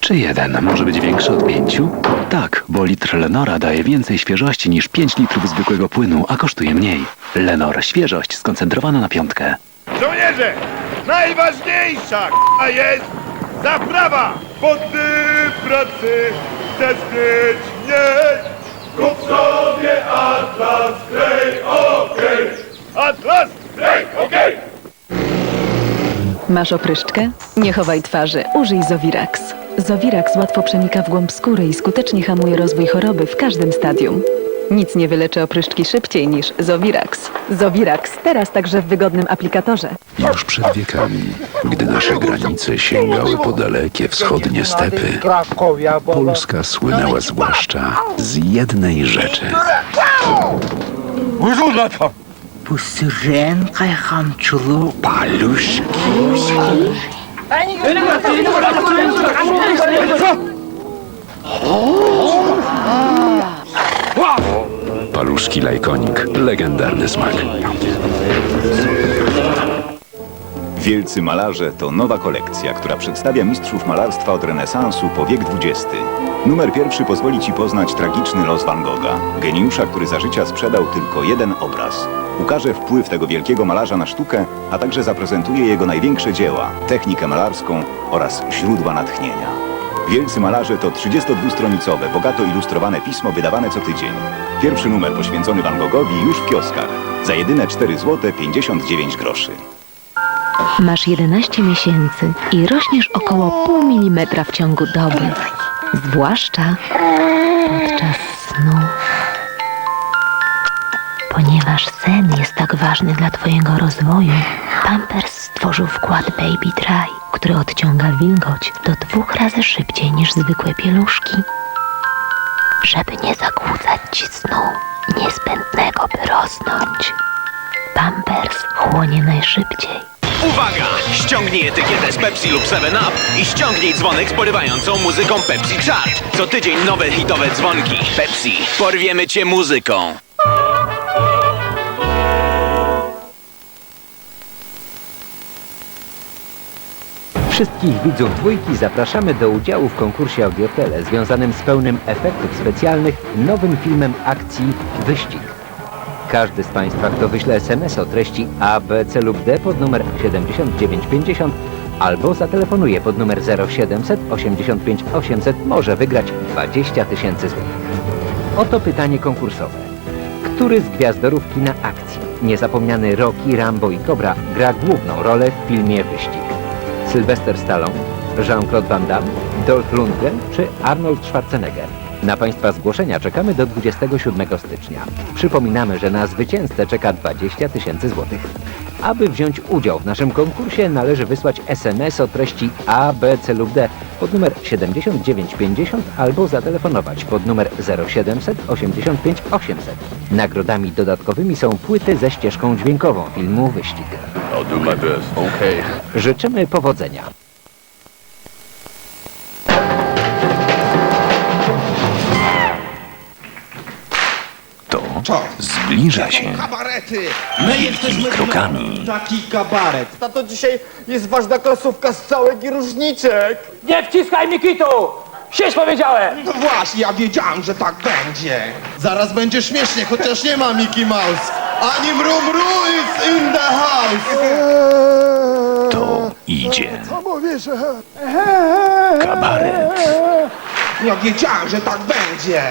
Czy jeden może być większy od pięciu? Tak, bo litr Lenora daje więcej świeżości niż 5 litrów zwykłego płynu, a kosztuje mniej. Lenor, świeżość skoncentrowana na piątkę. Żołnierze, najważniejsza k***a jest zaprawa! Podny pracy chcesz mieć mniej! Kup sobie Atlas Grey, okej! Atlas Grey, okej! Masz opryszczkę? Nie chowaj twarzy, użyj Zowirax. Zowirax łatwo przenika w głąb skóry i skutecznie hamuje rozwój choroby w każdym stadium. Nic nie wyleczy opryszczki szybciej niż Zowirax. Zowirax, teraz także w wygodnym aplikatorze. Już przed wiekami, gdy nasze granice sięgały po dalekie wschodnie stepy, Polska słynęła zwłaszcza z jednej rzeczy. Hamçulu paluszki. Paluszki Lajkonik, legendarny smak. Wielcy Malarze to nowa kolekcja, która przedstawia mistrzów malarstwa od renesansu po wiek XX. Numer pierwszy pozwoli Ci poznać tragiczny los Van Gogha, geniusza, który za życia sprzedał tylko jeden obraz. Ukaże wpływ tego wielkiego malarza na sztukę, a także zaprezentuje jego największe dzieła, technikę malarską oraz źródła natchnienia. Wielcy Malarze to 32-stronicowe, bogato ilustrowane pismo wydawane co tydzień. Pierwszy numer poświęcony Van Goghowi już w kioskach. Za jedyne 4 zł 59 groszy. Masz 11 miesięcy i rośniesz około pół milimetra w ciągu doby. Zwłaszcza podczas snu. Ponieważ sen jest tak ważny dla Twojego rozwoju, Pampers stworzył wkład Baby Dry, który odciąga wilgoć do dwóch razy szybciej niż zwykłe pieluszki. Żeby nie zakłócać Ci snu, niezbędnego by rosnąć. Pampers chłonie najszybciej. Uwaga! Ściągnij etykietę z Pepsi lub 7up i ściągnij dzwonek z porywającą muzyką Pepsi Chart. Co tydzień nowe hitowe dzwonki. Pepsi. Porwiemy cię muzyką. Wszystkich widzów dwójki zapraszamy do udziału w konkursie Audiotele związanym z pełnym efektów specjalnych nowym filmem akcji Wyścig. Każdy z Państwa, kto wyśle SMS o treści A, B, C lub D pod numer 7950 albo zatelefonuje pod numer 0700 85 800 może wygrać 20 tysięcy złotych. Oto pytanie konkursowe. Który z gwiazdorów kina akcji, niezapomniany Rocky, Rambo i Cobra, gra główną rolę w filmie Wyścig? Sylwester Stallone, Jean-Claude Van Damme, Dolph Lundgren czy Arnold Schwarzenegger. Na Państwa zgłoszenia czekamy do 27 stycznia. Przypominamy, że na zwycięzcę czeka 20 tysięcy złotych. Aby wziąć udział w naszym konkursie należy wysłać SMS o treści A, B, C lub D pod numer 7950 albo zatelefonować pod numer 0700 85 800. Nagrodami dodatkowymi są płyty ze ścieżką dźwiękową filmu Wyścig. Życzymy powodzenia. Zbliża się Kabarety! My jesteśmy krokami. taki kabaret. Tato, dzisiaj jest ważna klasówka z całych różniczek! Nie wciskaj mi kitu! Siedź powiedziałem! No właśnie, ja wiedziałem, że tak będzie! Zaraz będzie śmiesznie, chociaż nie ma Mickey Mouse! Ani mru mru is in the house! To idzie. Kabaret. Ja wiedziałem, że tak będzie!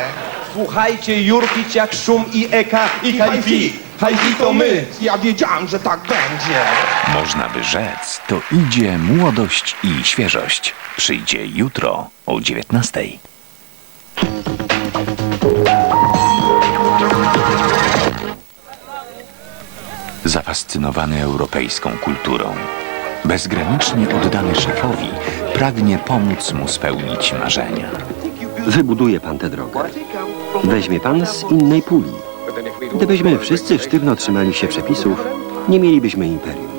Słuchajcie, Jurkić jak szum i Eka i Hi-Fi. Hi-Fi to my! Ja wiedziałem, że tak będzie! Można by rzec, to idzie młodość i świeżość. Przyjdzie jutro o 19. Zafascynowany europejską kulturą, bezgranicznie oddany szefowi, pragnie pomóc mu spełnić marzenia. Wybuduje pan tę drogę. Weźmie pan z innej puli. Gdybyśmy wszyscy sztywno trzymali się przepisów, nie mielibyśmy imperium.